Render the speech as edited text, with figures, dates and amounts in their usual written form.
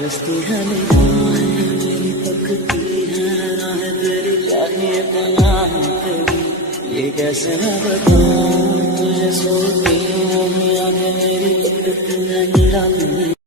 रस्ती है निगाहें मेरी पकती है राह तेरी चाहिए पनाह तेरी ये कैसे मैं बताऊं तुझे सोती हूँ आंखें मेरी तकती नहीं रात में।